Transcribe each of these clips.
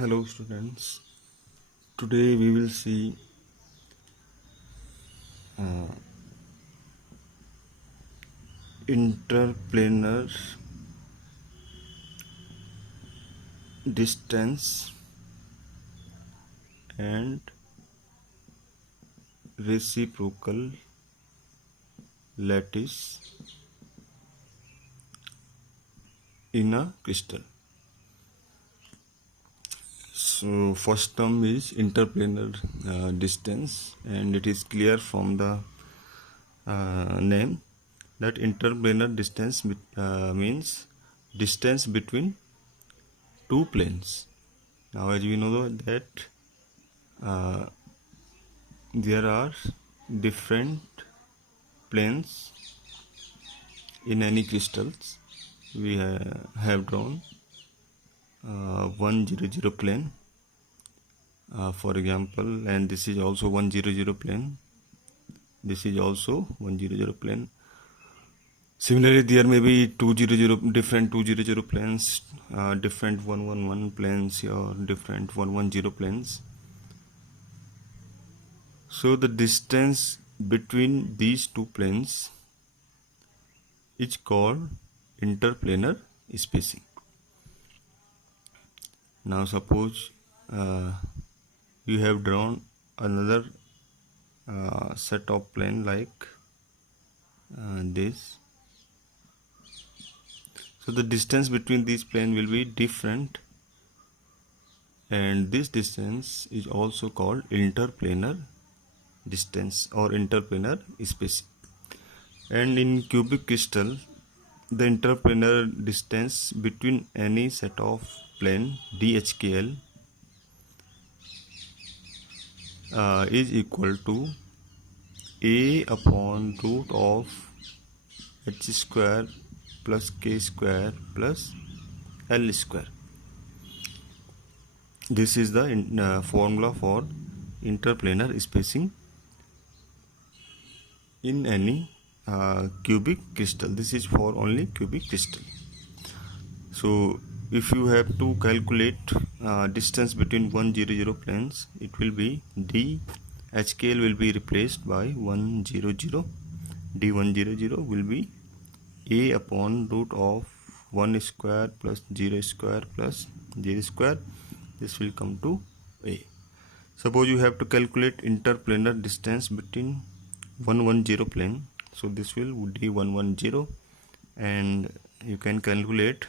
Hello students, today we will see uh, interplanar distance and reciprocal lattice in a crystal. So first term is interplanar distance, and it is clear from the name that interplanar distance means distance between two planes. Now as we know that uh, there are different planes in any crystals. We have drawn 100 plane, for example, and this is also 100 plane. This is also 100 plane. Similarly, there may be 200 different 200 planes, different 111 planes, or different 110 planes. So the distance between these two planes is called interplanar spacing. Now suppose you have drawn another set of plane like this. So the distance between these plane will be different, and this distance is also called interplanar distance or interplanar spacing. And in cubic crystal, the interplanar distance between any set of plane DHKL is equal to A upon root of h square plus k square plus L square. This is the formula for interplanar spacing in any cubic crystal. This is for only cubic crystal. So if you have to calculate distance between 100 planes, it will be d HKL will be replaced by 100. D100 will be A upon root of 1 square plus 0 square plus 0 square. This will come to A. Suppose you have to calculate interplanar distance between 110 plane. So this will D110, and you can calculate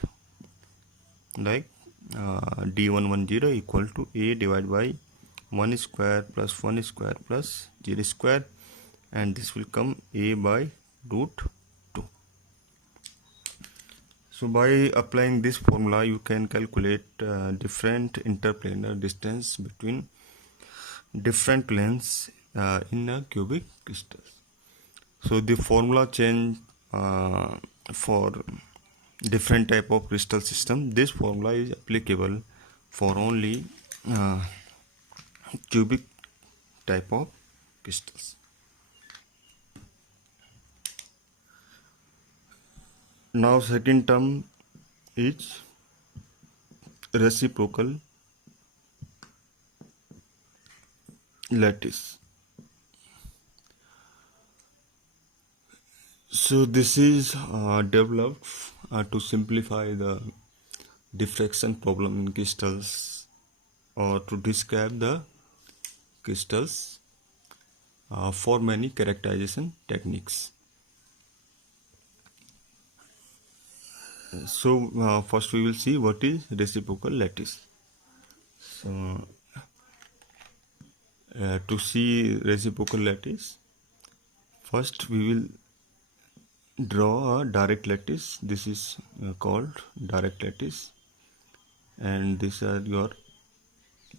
like D110 equal to A divided by 1 square plus 1 square plus 0 square, and this will come A by root 2. So by applying this formula, you can calculate different interplanar distance between different planes in a cubic crystal. So the formula change for different type of crystal system. This formula is applicable for only cubic type of crystals. Now second term is reciprocal lattice. So this is developed to simplify the diffraction problem in crystals, or to describe the crystals for many characterization techniques. So first we will see what is reciprocal lattice. So to see reciprocal lattice, first we will draw a direct lattice. This is called direct lattice, and these are your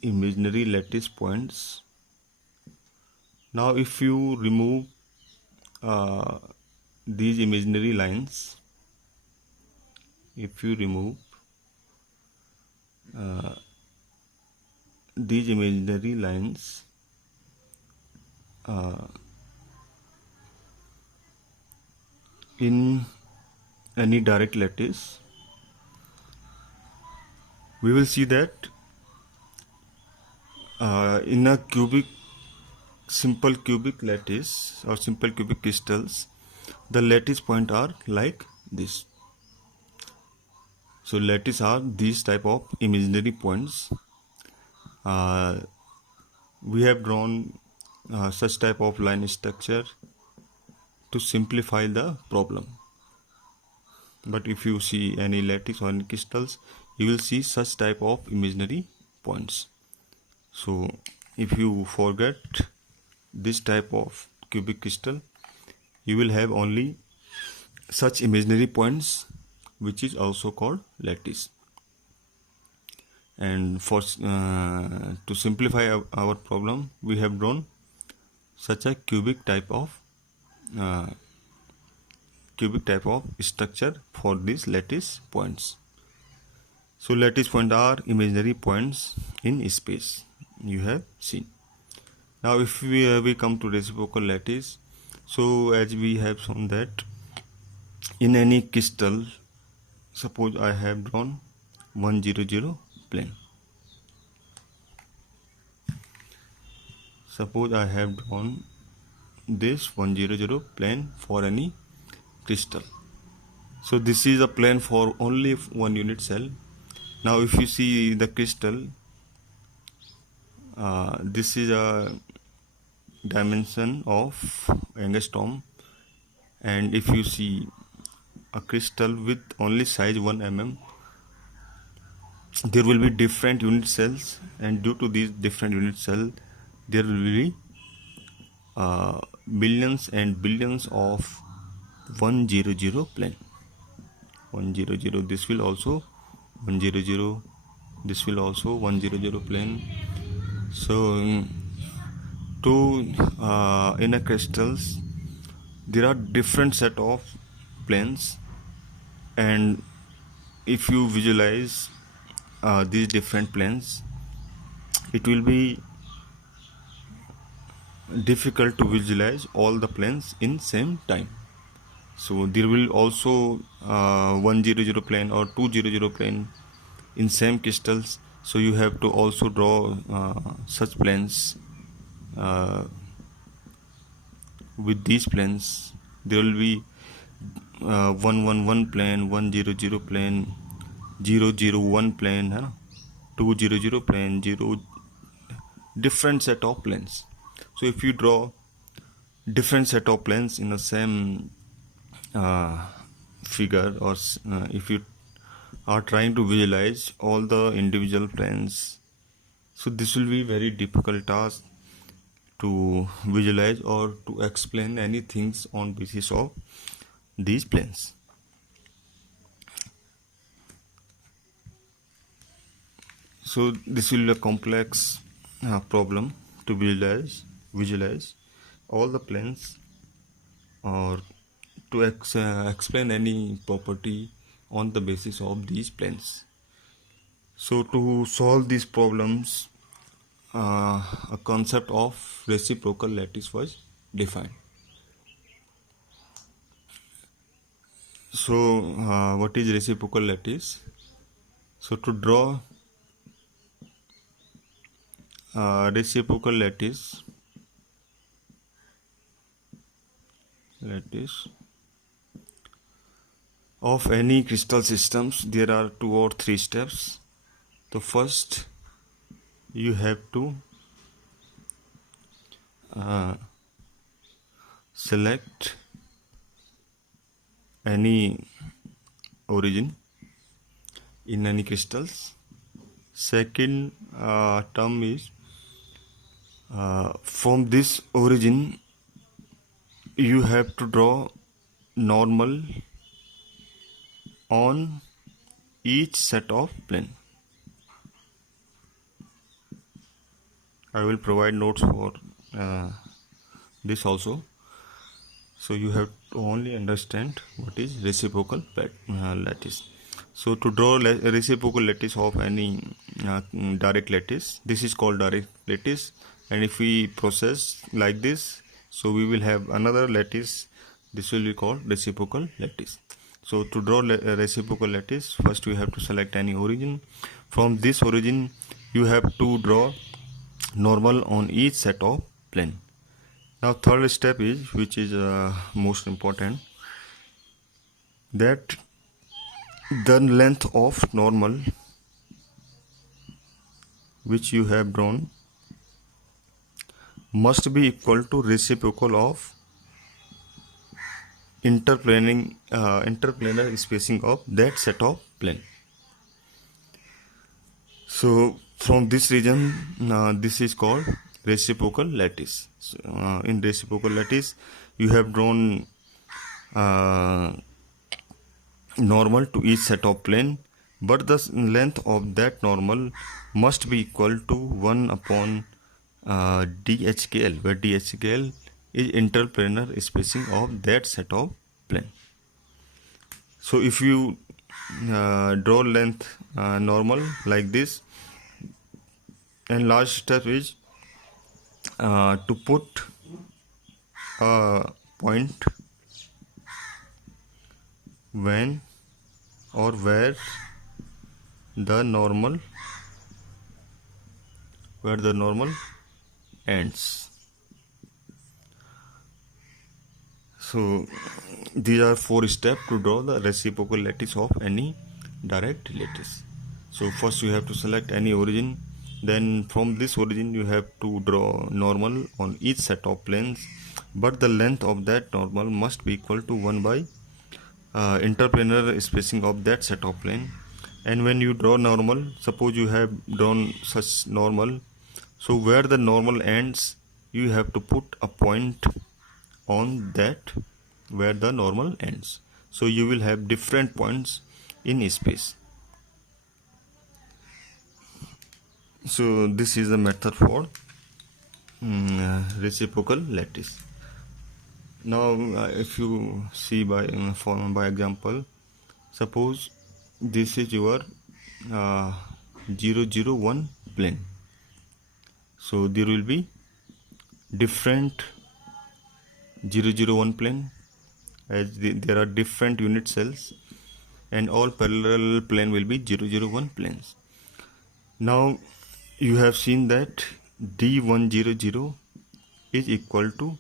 imaginary lattice points. Now if you remove these imaginary lines, if you remove these imaginary lines in any direct lattice, we will see that In a simple cubic lattice or simple cubic crystals, the lattice point are like this. So lattice are these type of imaginary points. Uh, we have drawn such type of line structure to simplify the problem. But if you see any lattice or any crystals, you will see such type of imaginary points. So if you forget this type of cubic crystal, you will have only such imaginary points, which is also called lattice. And for to simplify our problem, we have drawn such a uh, cubic type of structure for these lattice points. So lattice points are imaginary points in space, you have seen. Now if we come to reciprocal lattice, so as we have shown that in any crystal, suppose I have drawn 100 plane. Suppose I have drawn this 100 plane for any crystal. So this is a plane for only one unit cell. Now if you see the crystal, this is a dimension of angstrom, and if you see a crystal with only size 1 mm, there will be different unit cells, and due to these different unit cells, there will be billions and billions of 100 plane. 100, this will also 100, this will also 100 plane. So in a crystals, there are different set of planes, and if you visualize these different planes, it will be difficult to visualize all the planes in same time. So there will also 100 plane or 200 plane in same crystals. So you have to also draw such planes. With these planes, there will be 111 plane, 100 plane, 001 plane, 200 plane, 0 different set of planes. So if you draw different set of planes in the same figure, or if you are trying to visualize all the individual planes, so this will be very difficult task to visualize or to explain any things on basis of these planes. So this will be a complex problem to visualize all the planes, or to explain any property on the basis of these planes. So to solve these problems, a concept of reciprocal lattice was defined. So what is reciprocal lattice? So to draw reciprocal lattice of any crystal systems, there are 2 or 3 steps. So first you have to select any origin in any crystals. Second term is from this origin you have to draw normal on each set of plane. I will provide notes for this also, so you have to only understand what is reciprocal lattice. So to draw reciprocal lattice of any direct lattice, this is called direct lattice, and if we process like this, so we will have another lattice, this will be called reciprocal lattice. So to draw a reciprocal lattice, first we have to select any origin. From this origin you have to draw normal on each set of plane. Now third step is, which is most important, that the length of normal which you have drawn must be equal to reciprocal of interplanar spacing of that set of plane. So from this region, this is called reciprocal lattice. So, in reciprocal lattice, you have drawn uh, normal to each set of plane, but the length of that normal must be equal to 1 upon DHKL, where DHKL is interplanar spacing of that set of plane. So if you draw length normal like this, and last step is to put a point when or where the normal ends. So these are 4 steps to draw the reciprocal lattice of any direct lattice. So first you have to select any origin, then from this origin you have to draw normal on each set of planes, but the length of that normal must be equal to 1 by interplanar spacing of that set of plane. And when you draw normal, suppose you have drawn such normal, so where the normal ends, you have to put a point on that where the normal ends. So you will have different points in space. So this is the method for reciprocal lattice. Now if you see by example, suppose this is your 001 plane. So there will be different 001 plane, as there are different unit cells, and all parallel plane will be 001 planes. Now you have seen that D100 is equal to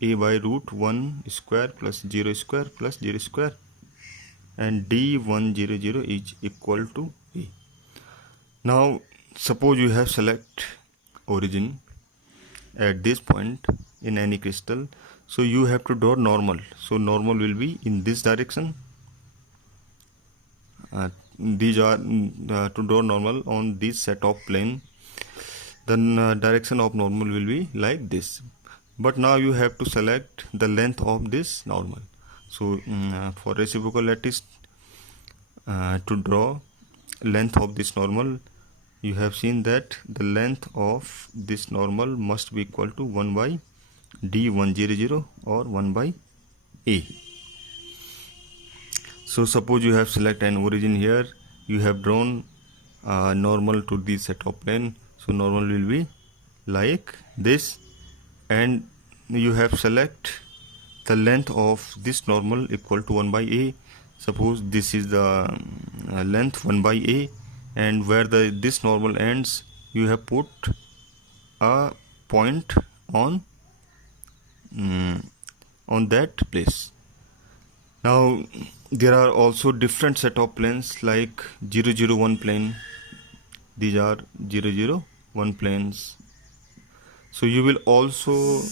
a by root 1 square plus 0 square plus 0 square, and D100 is equal to a. Now suppose you have select origin at this point in any crystal, so you have to draw normal. So normal will be in this direction. These are to draw normal on this set of plane, then direction of normal will be like this. But now you have to select the length of this normal. So for reciprocal lattice, to draw length of this normal, you have seen that the length of this normal must be equal to 1 by D100 or 1 by A. So suppose you have select an origin here, you have drawn normal to this set of plane, so normal will be like this, and you have select the length of this normal equal to 1 by A. Suppose this is the length 1 by A, and where this normal ends, you have put a point on that place. Now there are also different set of planes like 001 plane. These are 001 planes. So you will also